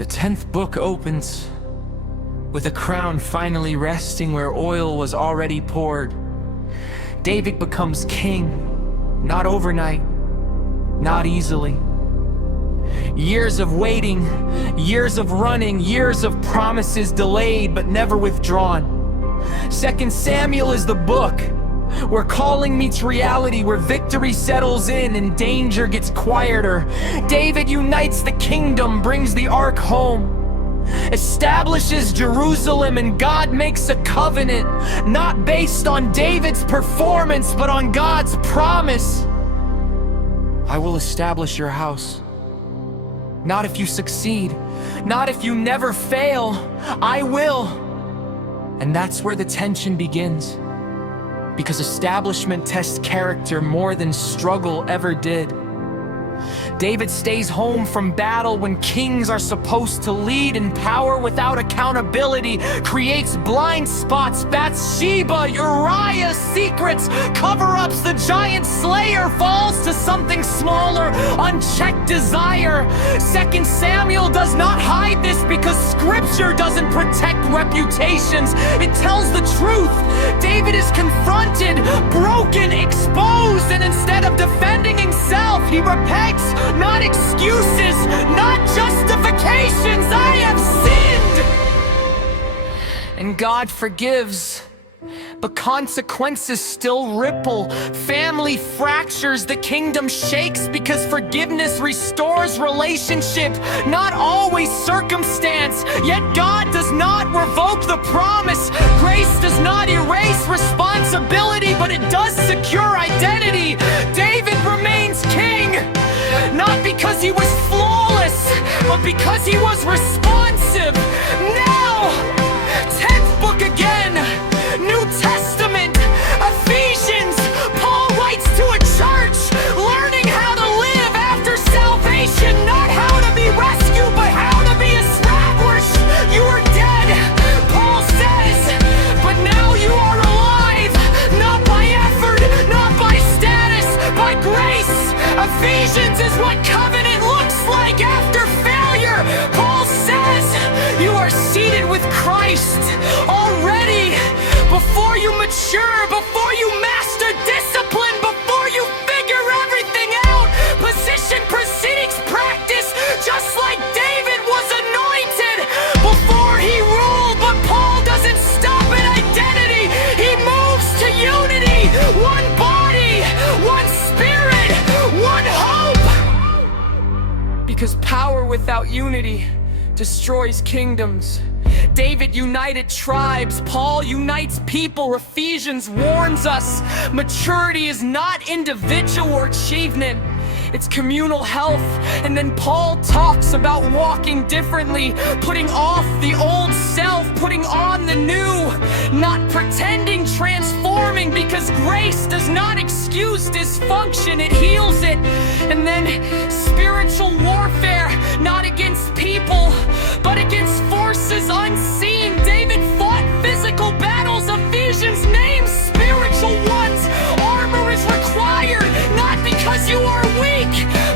The 10th book opens with a crown finally resting where oil was already poured. David becomes king, not overnight, not easily. Years of waiting, years of running, years of promises delayed but never withdrawn. 2 Samuel is the book where calling meets reality, where victory settles in and danger gets quieter. David unites the kingdom, brings the ark home, establishes Jerusalem, and God makes a covenant, not based on David's performance, but on God's promise. I will establish your house. Not if you succeed, not if you never fail. I will. And that's where the tension begins. Because establishment tests character more than struggle ever did. David stays home from battle when kings are supposed to lead, and power without accountability creates blind spots. Bathsheba, Uriah's secrets, cover-ups, the giant slayer falls to something smaller, unchecked desire. 2 Samuel does not hide this because scripture doesn't protect reputations. It tells the truth. David is confronted, broken, exposed, and instead of defending himself, he repents. Not excuses, not justifications. I have sinned, and God forgives. But consequences still ripple. Family fractures, the kingdom shakes because forgiveness restores relationship, not always circumstance. Yet God does not revoke the promise. Grace does not erase responsibility, but it does secure identity. David remains king, not because he was flawless, but because he was responsive. Now, 10th book again, New Testament, Ephesians. Paul writes to a church, learning how to live after salvation, not how to be rescued, but how to be established. You are dead, Paul says, but now you are alive, not by effort, not by status, by grace. Ephesians is what covenant looks like after failure. Paul says you are seated with Christ already. Before you mature, before you master discipline, before you figure everything out, position precedes practice, just like David was anointed before he ruled. But Paul doesn't stop at identity. He moves to unity, one body, one spirit, one hope. Because power without unity destroys kingdoms. David united tribes, Paul unites people. Ephesians warns us maturity is not individual achievement, it's communal health. And then Paul talks about walking differently, putting off the old self, putting on the new, not pretending, transforming, because grace does not excuse dysfunction, it heals it. And then spiritual warfare, not against people, but against forces unseen. David fought physical battles. Ephesians names spiritual ones. Armor is required, not because you are weak,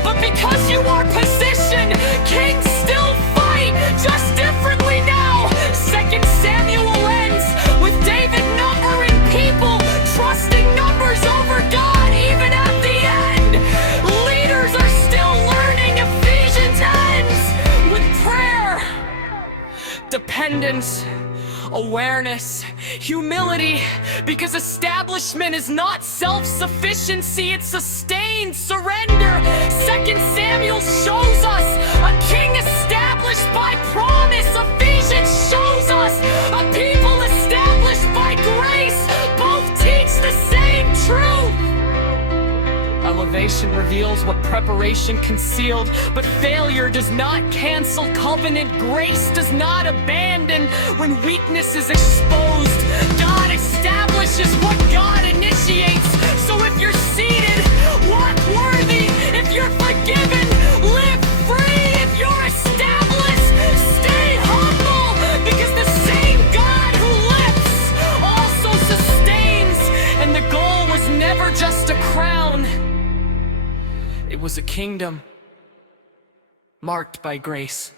but because you are positioned. Kings still fight, just differently now. 2 Samuel ends with David numbering people, trusting numbers over God even at the end. Leaders are still learning. Ephesians ends with prayer, dependence, awareness, humility, because establishment is not self-sufficiency, it's sustained surrender. 2 Samuel shows us a king established by promise. Ephesians shows us a people established by grace. Both teach the same truth. Elevation reveals what preparation concealed, but failure does not cancel covenant. Grace does not abandon when weakness is exposed. God establishes what God initiates. So if you're seated, walk worthy. If you're forgiven, live free. If you're established, stay humble, because the same God who lifts also sustains. And the goal was never just a crown. It was a kingdom marked by grace.